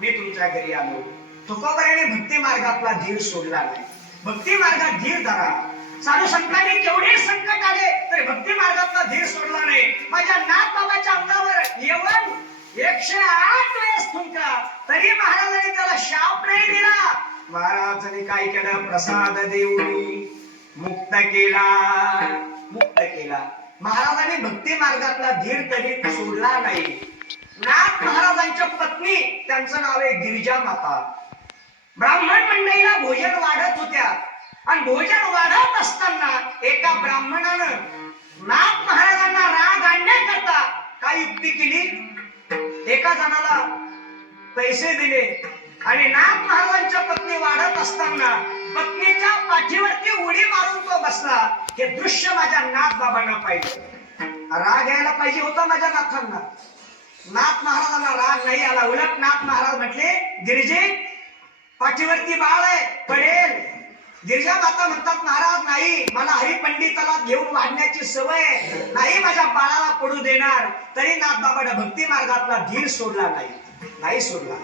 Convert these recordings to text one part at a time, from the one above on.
मी तुमच्या घरी आलो. तुकोबाराने भक्ती मार्गातला धीर सोडला नाही. भक्ती मार्गात धीर धरा. साधू संतांनी केवढे संकट आले तरी भक्ती मार्गातला धीर सोडला नाही. माझ्या नाथ बाबाच्या अंगावर येऊन 108 वेळेस थुंकला तरी महाराजांनी त्याला शाप नाही दिला. महाराजांनी काय केलं? प्रसाद देऊन मुक्त केला. मुक्त केला. महाराजांनी भक्ती मार्गातला धीर कधी सोडला नाही. नाथ महाराजांच्या पत्नी, त्यांचं नाव आहे गिरिजा माता. ब्राह्मण मंडळीला भोजन वाढत होत्या आणि भोजन वाढत असताना एका ब्राह्मणानं नाथ महाराजांना राग आणण्याकरता काय युक्ती केली? एका जणाला पैसे दिले आणि नाथ महाराजांच्या पत्नी वाढत असताना पत्नीच्या पाठीवरती उडी मारून तो बसला. हे दृश्य माझ्या नाथ बाबांना पाहिजे. राग यायला पाहिजे होता माझ्या नाथांना. नाथ महाराजांना राग नाही आला. उलट नाथ महाराज म्हटले, गिरिजे पाठीवरती बाळ आहे, पडेल. गिरिजा माता म्हणतात, महाराज नाही, मला हरिपंडिताला घेऊन वाढण्याची सवय नाही, माझ्या बाळाला पडू देणार. तरी नाथ बाबाने भक्ती मार्गातला धीर सोडला नाही. नाही सोडला.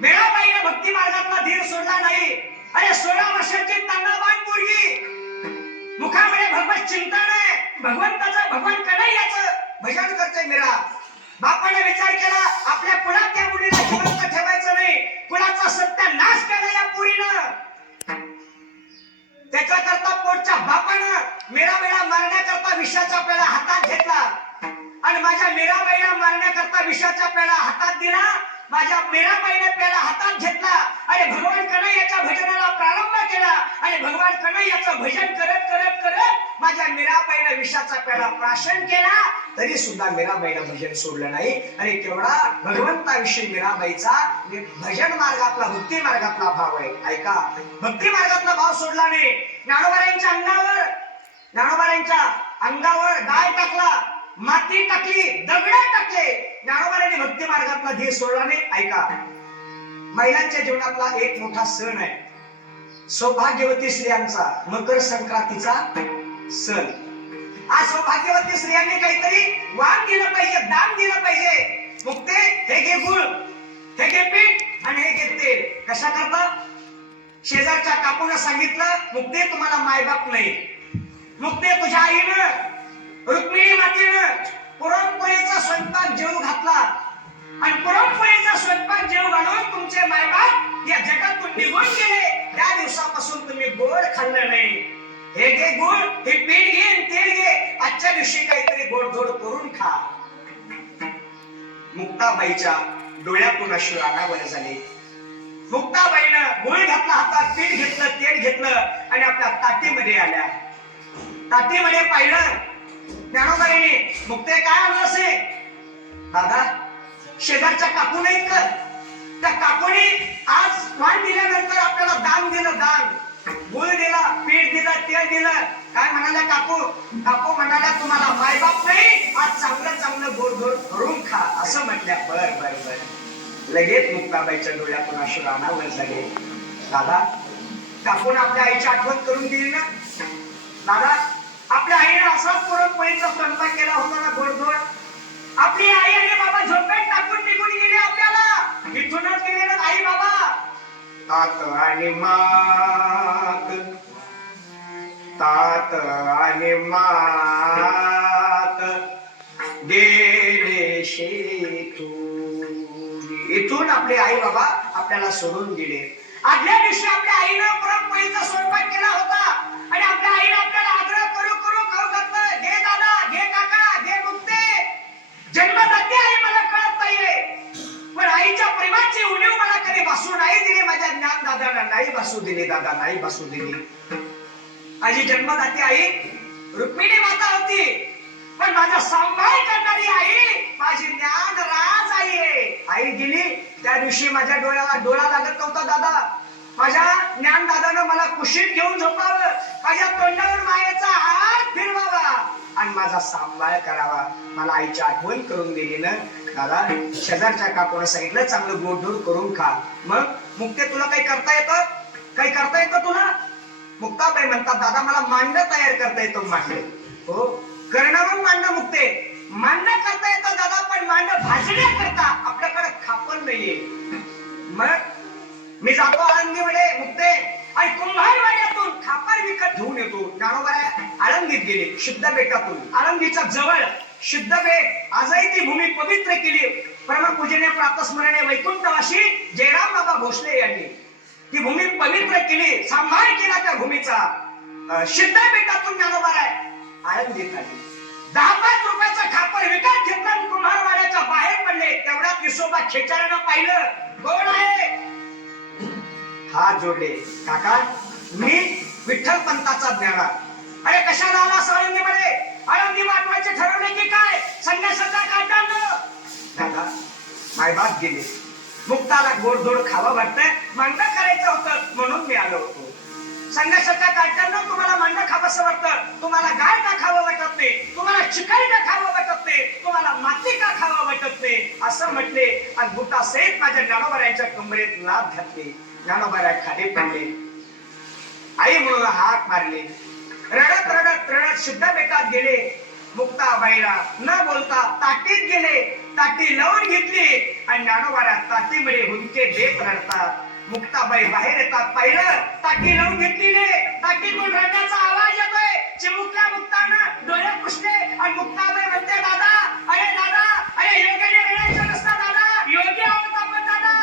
मेळाबाईने भक्ती मार्गातला धीर सोडला नाही. अरे 16 वर्षाची तंगाबाण पोरगी, मुखामध्ये भगवत चिंतन आहे, भगवंताचं भगवान कन्हैयाचं भजन करते मीरा. बापाने विचार केला, आपल्या कुळात त्या मुलीला जिवंत ठेवायचं नाही, कुळाचा सत्यानाश केला या पुरीनं. त्याच्याकरता पोटच्या बापानं मीराबाईला मारण्याकरता विषाचा पेढा हातात घेतला आणि माझ्या मीराबाईला मारण्याकरता विषाचा पेढा हातात दिला. माझ्या मीराबाईने पेढा हातात घेतला आणि भगवान कन्हैयाच्या भजनाला प्रारंभ केला आणि भगवान कन्हैयाचं भजन करत करत करत माझ्या मीराबाईने विषाचा पेढा प्राशन केला. तरी सुद्धा मीराबाईला भजन सोडलं नाही. आणि केवढा भगवंताविषयी मीराबाईचा भजन मार्गातला, भक्ती मार्गातला भाव आहे. ऐका, भक्ती मार्गातला भाव सोडला नाही. ज्ञानोबारांच्या अंगावर गाय टाकला, माती टाकली, दगड टाकले. ज्ञानोबारांनी भक्ती मार्गातला धीर सोडला नाही. ऐका, महिलांच्या जीवनातला एक मोठा सण आहे सौभाग्यवती स्त्रियांचा मकर संक्रांतीचा सण. आज सौभाग्यवती स्त्रियांनी काहीतरी वाण दिलं पाहिजे, दान दिलं पाहिजे. मुक्ते, हे घे गुळ, हे घे पीठ आणि हे घे तेल. कशा करता? शेजारच्या काकूनं सांगितलं, मुक्ते तुम्हाला मायबाप नाही. मुक्ते, तुझ्या आईनं रुक्मिणी मातेनं पुरणपोळीचा स्वयंपाक जेवू घातला आणि पुरणपोळीचा स्वयंपाक जेवू घालून तुमचे मायबाप या जगातून निघून गेले. त्या दिवसापासून तुम्ही गोड खाल्लं नाही. हे घे गुळ, हे पीठ घे, तेल घे, आजच्या दिवशी काहीतरी गोडधोड करून खा. मुक्ताबाईच्या डोळ्यातून अश्रू अनावर झाले. मुक्ताबाईनं गुळ घातला हातात, पीठ घेतलं, तेल घेतलं आणि आपल्या ताटीमध्ये आल्या. ताटीमध्ये पाहिलं ज्ञानोबाईने, मुक्ते काय आणलं असे? दादा, शेजारच्या काकू नाहीत का? त्या काकूने आज वाण दिल्यानंतर आपल्याला दान दिलं. दान, गुळ दिला, पीठ दिलं, तेल दिलं. काय म्हणाल्या काकू? काकू म्हणाल्या, तुम्हाला मायबाप नाही, आज चांगलं चांगलं गोडधोड करून खा, असं म्हटल्या. बर बर बर. लगेच मुक्ताबाईच्या डोळ्यातून अश्रू अनावर झाले. दादा, काकून आपल्या आईची आठवण करून दिली ना? दादा, आपल्या आईने असाच पुरणपोळीचा स्वयंपाक केला होता ना गोडधोड? आपली आई आणि बाबा झोपेत टाकून निघून गेले आपल्याला. इथूनच गेले ना आई बाबा. तात आणि मात, तात आणि मात गेले शेतून. इथून आपले आई बाबा आपल्याला सोडून गेले. आदल्या दिवशी आपल्या आईनं पुरणपोळीचा स्वयंपाक केला होता आणि आपल्या आईने आपल्याला आग्रह करू करू खाऊ घातलं. घे दादा, घे काका, घे मुक्ते. जन्मदाती आई मला कळत नाहीये, पण आईच्या प्रेमाची उणीव मला कधी भासू नाही दिली. माझ्या ज्ञान दादाला नाही भासू दिली. दादा नाही भासू दिली. माझी जन्मदाती आई रुक्मिणी माता होती, पण माझा सांभाळ करणारी आई माझी ज्ञान राज आई आहे. आई गेली त्या दिवशी माझ्या डोळ्याला डोळा लागत नव्हता. दादा, माझ्या ज्ञान दादानं मला कुशीत घेऊन झोपावं, माझ्या तोंडावर मायेचा हात फिरवावा आणि माझा सांभाळ करावा. मला आईची आठवण करून दिली ना. दादा, शेजारच्या काकूने सांगितलं, चांगलं गोडधोड करून खा. मग मुक्ते, तुला काही करता येतं? काही करता येतं तुला? मुक्ताबाई म्हणतात, दादा मला मांडणं तयार करता येतो. मांडले? हो, करणं मग मांडणं. मुक्ते, मांडणं करता येतं दादा, पण मांडणं भाजण्याकरता आपल्याकडे खापण नाहीये. मी जातो आळंदीमध्ये मुक्ते आणि कुंभारवाड्यातून खापर विकत घेऊन येतो. ज्ञानोबा आळंदीत गेले शुद्ध बेटातून. आळंदीच्या जवळ शुद्ध बेट आजही ती भूमी पवित्र केली. परमपूजनीय प्रातस्मरणीय वैकुंठवासी जयराम बाबा भोसले यांनी ती भूमी पवित्र केली, सांभाळ केला त्या भूमीचा. शुद्ध बेटातून ज्ञानोबा आळंदीत आले. 10-5 रुपयाचा खापर विकत घेतला, कुंभारवाड्याच्या बाहेर पडले. तेवढ्यात विसोबा खेचाऱ्यानं पाहिलं, कोण आहे? हात जोडले, काका मी विठ्ठल पंताचा ज्ञाना. अरे कशाला आला आळंदीमध्ये? आळंदी वाटवायचे ठरवले की काय? संन्यासाचा काढणार. दादा मायबाप गेले, मुक्ताला गोडधोड खावं वाटतंय, मांडा करायचं होतं म्हणून मी आलो होतो. संन्यासाच्या काढताना तुम्हाला मांडा खावंसं वाटतं, तुम्हाला गाय का खावं वाटत नाही, तुम्हाला चिकन का खावं वाटत नाही, तुम्हाला माती का खावं वाटत नाही असं म्हटले आणि बुटा सहित माझ्या ज्ञानोबा कमरेत लाभ घातली. ज्ञानोबा खाली पडले, आई म्हणून हाक मारले. रडत रडत रडत शुद्ध बेटात गेले. मुक्ताबाईला न बोलता ताटीत गेले, ताटी लावून घेतली आणि ज्ञानोबा ताटीमध्ये हुंके देत रडतात. मुक्ताबाई बाहेर येतात, पाहिलं ताटी लावून घेतलेली, ताटीतून रडण्याचा आवाज येतोय. चिमुकल्या मुक्तानं डोळे पुसले आणि मुक्ताबाई म्हणते, दादा अरे योग्याने रडायचं नसतं दादा, योगी आहोत आपण दादा.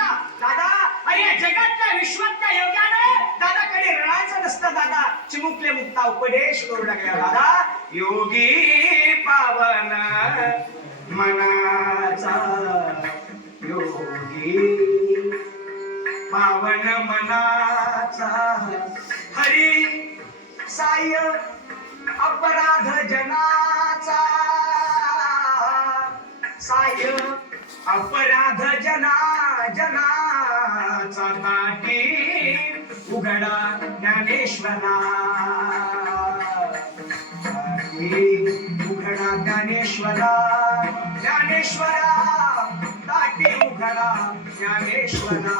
दादा अरे जगातल्या विश्वातल्या योग्यानं दादाकडे रडायचं नसतं दादा. चिमुकले मुक्ता उपदेश करू लागल्या, दादा योगी पावन मनाचा, योगी पावन मनाचा, हरी साय अपराध जनाचा, साय अपराध जनाचा, ताटी उघडा ज्ञानेश्वरा, उघडा ज्ञानेश्वरा, ज्ञानेश्वरा ताटी उघडा ज्ञानेश्वरा,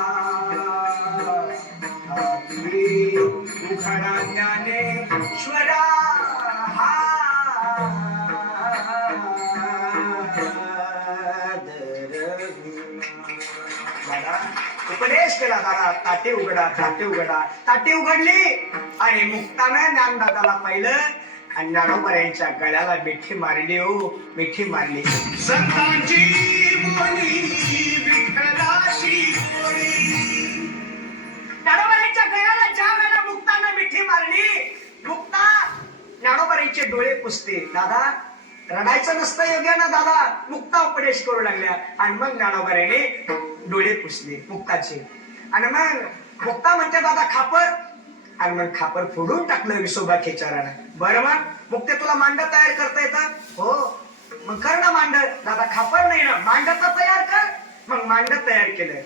ताटी उघडा ज्ञानेश्वरा. उपदेश केला दादा, ताटे उघडा, ताटे उघडा. ताटे उघडली आणि मुक्तानं ज्ञानदादाला पाहिलं आणि ज्ञानोबा यांच्या गळ्याला मिठी मारली. हो मिठी मारली. संतांची बोली विठ्ठलाची बोली. ज्ञानोबा यांच्या गळ्याला ज्या वेळेला मुक्तानं मिठी मारली, मुक्ता ज्ञानोबा यांचे डोळे पुसते. दादा रडायचं नसतं योग्यानं दादा, मुक्ता उपदेश करू लागल्या. आणि मग ज्ञानोबा यांनी डोळे पुसले मुक्ताचे. आणि मग मुक्ता म्हणते, दादा खापर. आणि मग खापर फोडून टाकलं विसोबा खेचारानं. बरं मग मुक्ते तुला मांड तयार करता येतं? हो. मग कर ना मांड. दादा खापर नाही ना, मांड तर तयार कर. मग मांड तयार केलं.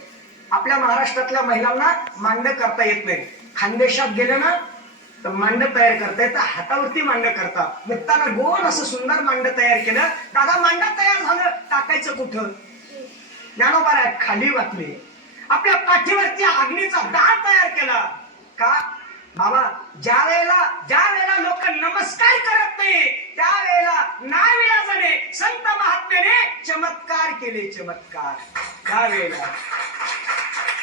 आपल्या महाराष्ट्रातल्या महिलांना मांड करता येत नाही. खानदेशात गेलं ना तर मांड तयार करता येतं, हातावरती मांड करता. मुक्तानं गोल असं सुंदर मांड तयार केलं. दादा मांड तयार झालं, टाकायचं कुठं? ज्ञानोबा खाली वाकले, आपल्या पाठीवरती अग्नीचा दार तयार केला. का बाबा? ज्या वेळेला लोक नमस्कार करत नाही त्यावेळेला नाविलाजाने संत महात्म्याने चमत्कार केले. चमत्कार त्यावेळेला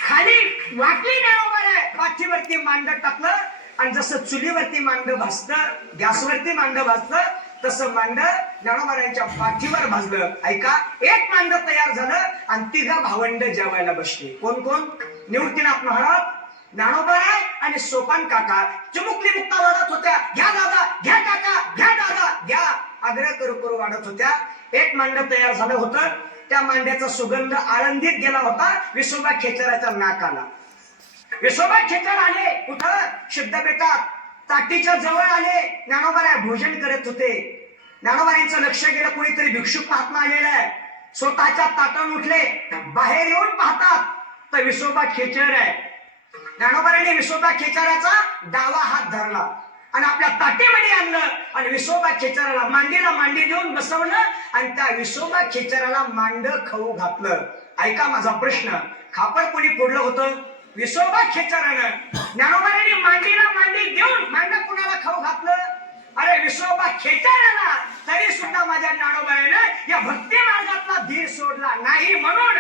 खाली वाकली ज्ञानोबा, पाठीवरती मांड टाकलं आणि जसं चुलीवरती मांड भाजतं, गॅसवरती मांड भाजतं, तसं मांड ज्ञानोबा पाठीवर भाजलं. ऐका, एक मांड तयार झालं आणि 3 भावंड जेवायला बसले. कोण कोण? निवृत्तीनाथ महाराज, ज्ञानोबा आणि सोपान काका. चिमुकली मुक्ता वाढत होत्या, घ्या दादा, घ्या काका, घ्या दादा, घ्या, आग्रह करू वाढत होत्या. एक मांड तयार झालं होतं. त्या मांड्याचा सुगंध आळंदीत गेला होता. विसोबा खेचराच्या नाकाला. विसोबा खेचर आले कुठं? शुद्ध बेटात. ताटीच्या जवळ आले. ज्ञानोबा भोजन करत होते. ज्ञानोबा यांचं लक्ष गेलं, कोणीतरी भिक्षुक महात्मा आलेला आहे. स्वतःच्या ताटान उठले, बाहेर येऊन पाहतात तर विसोबा खेचर आहे. ज्ञानोबाने विसोबा खेचराचा डावा हात धरला आणि आपल्या ताटीमध्ये आणलं आणि विसोबा खेचराला मांडीला मांडी देऊन बसवलं आणि त्या विसोबा खेचराला मांड खाऊ घातलं. ऐका माझा प्रश्न, खापर कोणी फोडलं होतं? विसोबा खेचरानं. ज्ञानोबाने मांडीला मांडी देऊन मांड कुणाला खाऊ घातलं? अरे विसोबा खेचराला. तरी सुद्धा माझ्या ज्ञानोबाने या भक्ती मार्गातला धीर सोडला नाही म्हणून